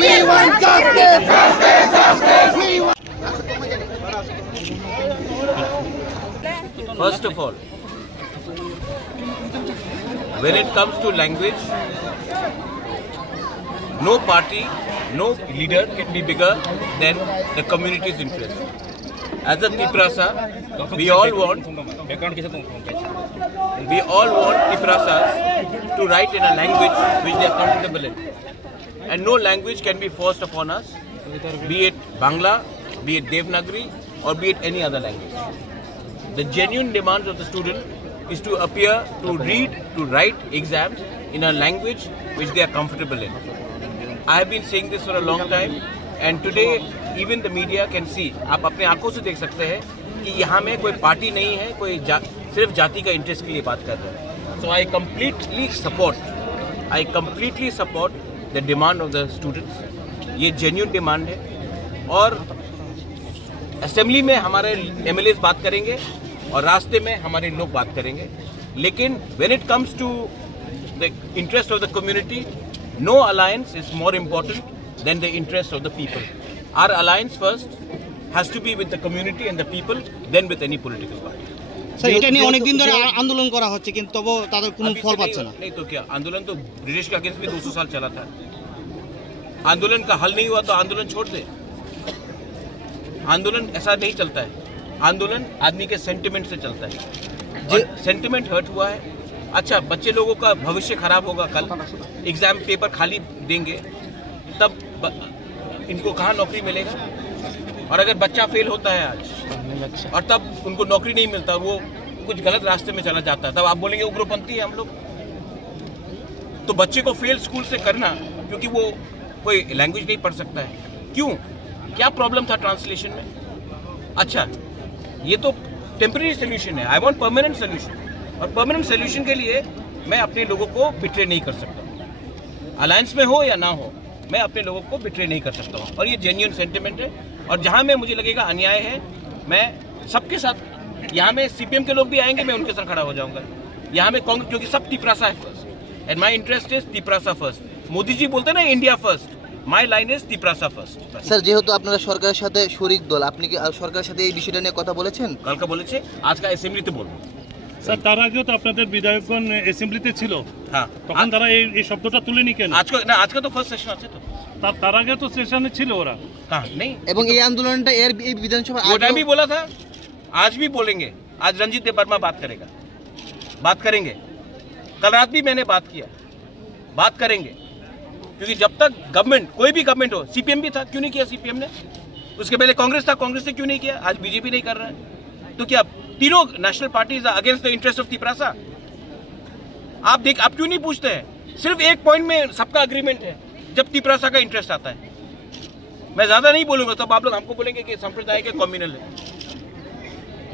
We want justice! First of all, when it comes to language, no party, no leader can be bigger than the community's interest. As a Tiprasa, we all want Tiprasas to write in a language which they are comfortable in. And no language can be forced upon us, be it Bangla, be it Devanagari, or be it any other language. The genuine demands of the student is to appear, to read, to write exams in a language which they are comfortable in. I have been saying this for a long time, and today even the media can see. आप अपने आंखों से देख सकते हैं कि यहाँ में कोई पार्टी नहीं है, कोई सिर्फ जाति का इंटरेस्ट के लिए बात कर रहे हैं. So I completely support the demand of the students. ये genuine demand है और असेंबली में हमारे MLAs बात करेंगे और रास्ते में हमारे लोग बात करेंगे. लेकिन when it comes to the interest of the community, no alliance is more important than the interest of the people. Our alliance first has to be with the community and the people, then with any political party. Sir এটা নিয়ে অনেক দিন ধরে আন্দোলন করা হচ্ছে কিন্তু তবু তাদের কোনো ফল পাচ্ছে না. नहीं तो क्या, आंदोलन तो ब्रिटिश के अगेंस्ट भी 200 साल चला था. आंदोलन का हल नहीं हुआ तो आंदोलन छोड़ दे. आंदोलन ऐसा नहीं चलता है. आंदोलन आदमी के सेंटिमेंट से चलता है. और सेंटिमेंट हर्ट हुआ है. अच्छा, बच्चे लोगों का भविष्य खराब होगा. कल एग्जाम पेपर खाली देंगे तब इनको कहाँ नौकरी मिलेगा. और अगर बच्चा फेल होता है आज और तब उनको नौकरी नहीं मिलता और वो कुछ गलत रास्ते में चला जाता है, तब आप बोलेंगे उग्रपंथी है हम लोग. तो बच्चे को फेल स्कूल से करना क्योंकि वो कोई लैंग्वेज नहीं पढ़ सकता है. क्यों, क्या प्रॉब्लम था ट्रांसलेशन में? अच्छा, ये तो टेम्पररी सोल्यूशन है. I want permanent solution. और परमानेंट सोल्यूशन के लिए मैं अपने लोगों को बिट्रे नहीं कर सकता. अलायंस में हो या ना हो, मैं अपने लोगों को बिट्रे नहीं कर सकता हूँ. और ये जेन्युइन सेंटिमेंट है. और जहाँ में मुझे लगेगा अन्याय है, मैं सबके साथ, यहाँ में सीपीएम के लोग भी आएंगे, मैं उनके साथ खड़ा हो जाऊंगा. यहाँ में कांग्रेस, क्योंकि सब तिपरासा है first, and my interest is Tiprasa first. Modi ji बोलते ना India first, my line is Tiprasa first. Sir, যেহেতু আপনারা সরকারের সাথে শরিক দল, আপনি কি সরকারের সাথে এই বিষয়টা নিয়ে কথা বলেছেন? কালকে বলেছে, আজকে অ্যাসেম্বলিতে বলবো. স্যার, তার আগেও তো আপনাদের বিধায়কগণ অ্যাসেম্বলিতে ছিল. হ্যাঁ, তখন তারা এই শব্দটা তুলেনি কেন? আজকে তো ফার্স্ট সেশন আছে. তো তার আগে তো সেশনে ছিল ওরা. कहाँ नहीं. এবং এই আন্দোলনটা এর বিধানসভা वो टाइम भी बोला था, आज भी बोलेंगे. आज रंजीत देव वर्मा बात करेगा, बात करेंगे. कल रात भी मैंने बात किया, बात करेंगे. क्योंकि जब तक गवर्नमेंट, कोई भी गवर्नमेंट हो, सीपीएम भी था, क्यों नहीं किया सीपीएम ने? उसके पहले कांग्रेस था, कांग्रेस ने क्यों नहीं किया? आज बीजेपी नहीं कर रहा है. तो क्या तीनों national parties against the interest of Tiprasa? आप क्यों नहीं पूछते हैं? सिर्फ एक पॉइंट में सबका अग्रीमेंट है, जब तिपरासा का इंटरेस्ट आता है. मैं ज्यादा नहीं बोलूंगा, तब आप लोग हमको बोलेंगे कि संप्रदाय के कम्युनल है.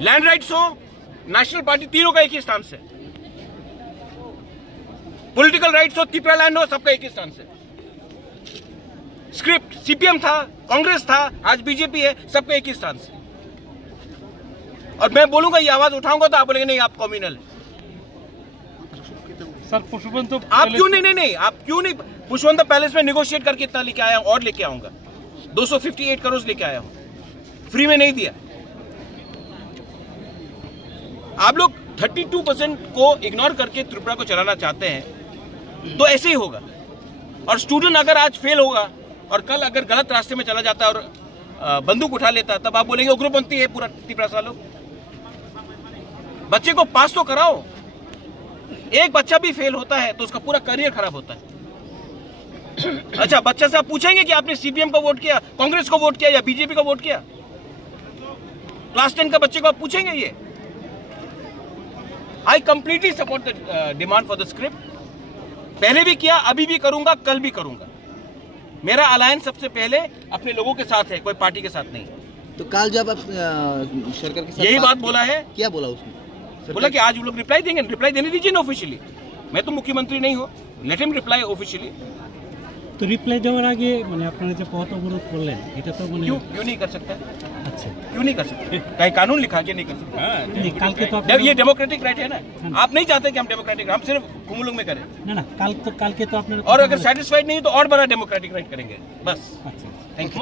लैंड राइट्स हो, नेशनल पार्टी, तीनों का एक ही स्टांस है. पॉलिटिकल राइट्स हो, तिपरा लैंड हो, सबका एक ही स्टांस है. स्क्रिप्ट सीपीएम था, कांग्रेस था, आज बीजेपी है, सबका एक ही स्टांस है. और मैं बोलूंगा, ये आवाज उठाऊंगा तो आप बोलेंगे नहीं आप कम्युनल है. सर, पुष्पवंत तो आप क्यों नहीं, आप क्यों नहीं? पुष्पवंत पैलेस में निगोशिएट करके इतना लेके आया हूं और लेके आऊंगा. 258 करोड़ लेके आया हूं, फ्री में नहीं दिया. आप लोग 32% को इग्नोर करके त्रिपुरा को चलाना चाहते हैं, तो ऐसे ही होगा. और स्टूडेंट अगर आज फेल होगा और कल अगर गलत रास्ते में चला जाता है और बंदूक उठा लेता है, तब आप बोलेंगे उग्रपंथी है पूरा तिपरासा लोग. बच्चे को पास तो कराओ. एक बच्चा भी फेल होता है तो उसका पूरा करियर खराब होता है. अच्छा, बच्चा से आप पूछेंगे कि आपने सीपीएम को वोट किया, कांग्रेस को वोट किया या बीजेपी को वोट किया? क्लास 10 का बच्चे को आप पूछेंगे ये? I completely support the demand for the script. पहले भी किया, अभी भी करूंगा, कल भी करूंगा. मेरा अलायंस सबसे पहले अपने लोगों के साथ है, कोई पार्टी के साथ नहीं. तो कल जब आप सरकार के साथ यही बात बोला है। क्या बोला उसने? बोला कि आज वो लोग रिप्लाई देंगे, रिप्लाई देने दीजिए ना ऑफिशियली। मैं तो मुख्यमंत्री नहीं हूँ, लेट हिम रिप्लाई ऑफिशियली। তো রিপ্লাই দেওয়ার আগে মানে আপনারা যে পথ অবরোধ করলেন এটা তো মানে क्यों नहीं कर सकता? আচ্ছা क्यों नहीं कर सकते? कहीं कानून लिखा है कि नहीं कर सकते? नहीं, কালকে তো আপনারা ये डेमोक्रेटिक राइट है ना। आप नहीं चाहते कि हम डेमोक्रेटिक, हम सिर्फ कुमुलुंग में करें। না না কালকে তো আপনারা और अगर सेटिस्फाइड नहीं तो और बड़ा डेमोक्रेटिक राइट करेंगे बस। আচ্ছা थैंक यू।